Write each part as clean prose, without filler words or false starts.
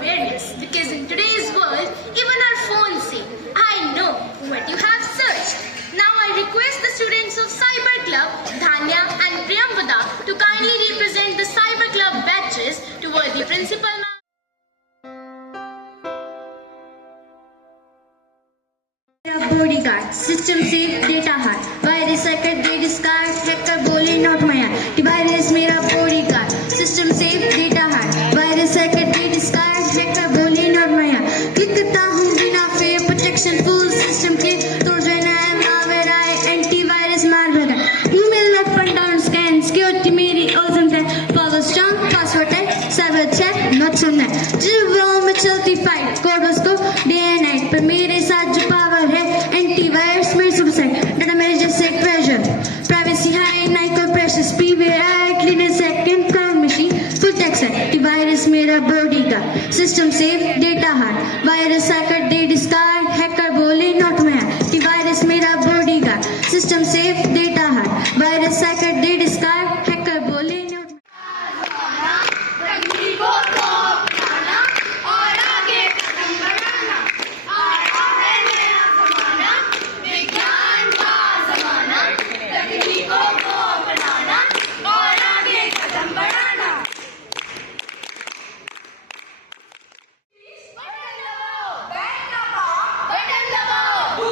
awareness because in today's world, even our phones say, I know what you have searched. Now I request the students of Cyber Club, Dhanya and Priyamvada to kindly represent the Cyber Club batches toward the principal ma'am. Bodyguard, system safe, data hard. Virus hacker, they discard, hacker बोले not Maya. Virus मेरा bodyguard, system safe, data hard. Virus hacker, they discard, hacker बोले not Maya. Click करता हूँ बिना fear, protection full system के. तो जना malware आए, antivirus मार भगा. Email up and down scan, security मेरी awesome है. Follow strong, password है, cyber check, not सुनना. जीवों में चलती fight, कोडों को day and night. पर मेरे साथ जो power है. Antivirus मेरे सबसे डाटा मेरे जैसे treasure privacy high Nike precious PVI clean second cloud machine full text है antivirus मेरा body का system safe data hard virus hacker they discard hacker बोले not मैं antivirus मेरा body का system safe data hard virus hacker they discard hacker बोले not button दबाओ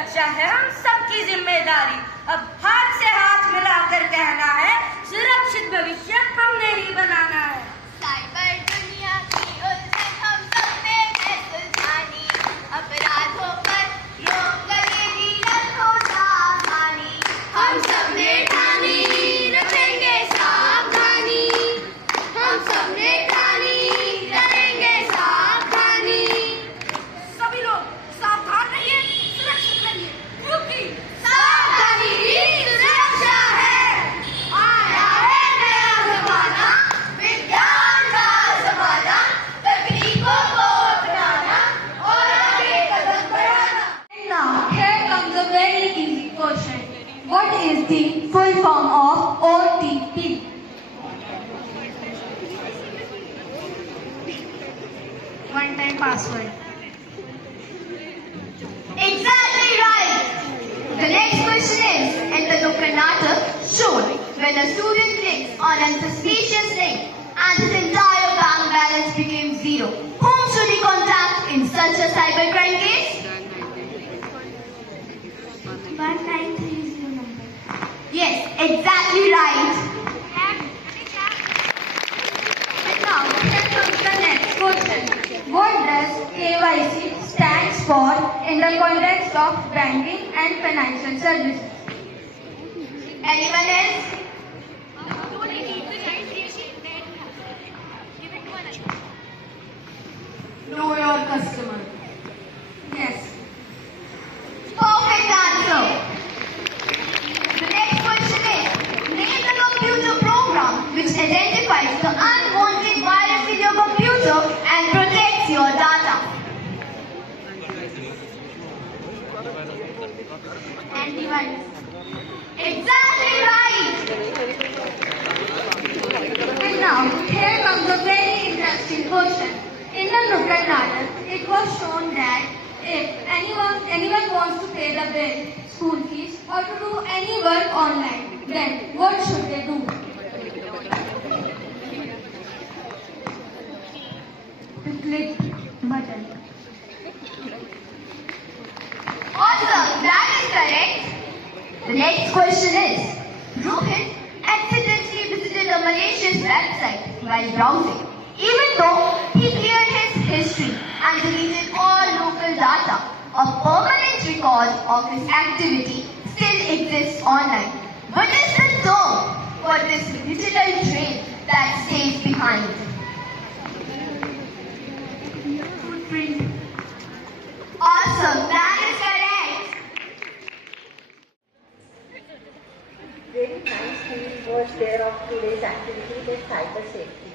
सुरक्षा है हम सबकी जिम्मेदारी। अब हाथ से हाथ मिलाकर कहना है, सुरक्षित भविष्य हमने ही बनाना है। साइबर दुनिया की उलझन हम सब में है सुलझानी, अपराधों पर रोक लगेगी रखो सावधानी, हम सब ने ठानी रखेंगे सावधानी, हम सब ने ठानी रहेंगे सावधानी। सभी लोग सावधान रहिए, सुरक्षित रहिए, क्योंकि सावधानी ही सुरक्षा है। आया है नया जमाना, विज्ञान का जमाना, तकनीकों को अपनाना और आगे कदम बढ़ाना। Now, here comes a very easy question. What is the full form of OTP? One time password. Exactly right. The next question is, in the Nukkad Natak shown, when a student clicks on a suspicious link and his entire bank balance became zero, whom should he contact in such a cybercrime case? 1930 number. Yes, exactly right. And now, here comes the next question. What does KYC stands for in the context of banking and financial services? Anyone else? Know your customer. Yes. Perfect answer. The next question is, name the computer program which identifies the unwanted virus in your computer and protects your data. Antivirus. Exactly right. And now, here comes a very interesting question. In the Nukkad Natak, it was shown that if anyone wants to pay the bill, school fees, or to do any work online, then what should they do? To click button. Awesome, that is correct. The next question is, Rohit accidentally visited a malicious website while browsing, even though he cleared his history and deleted all local data. A permanent record of his activity still exists online. What is the term for this digital trail that stays behind? Footprint. Awesome, that is correct. Very nice theme was there of today's activity, the cyber safety.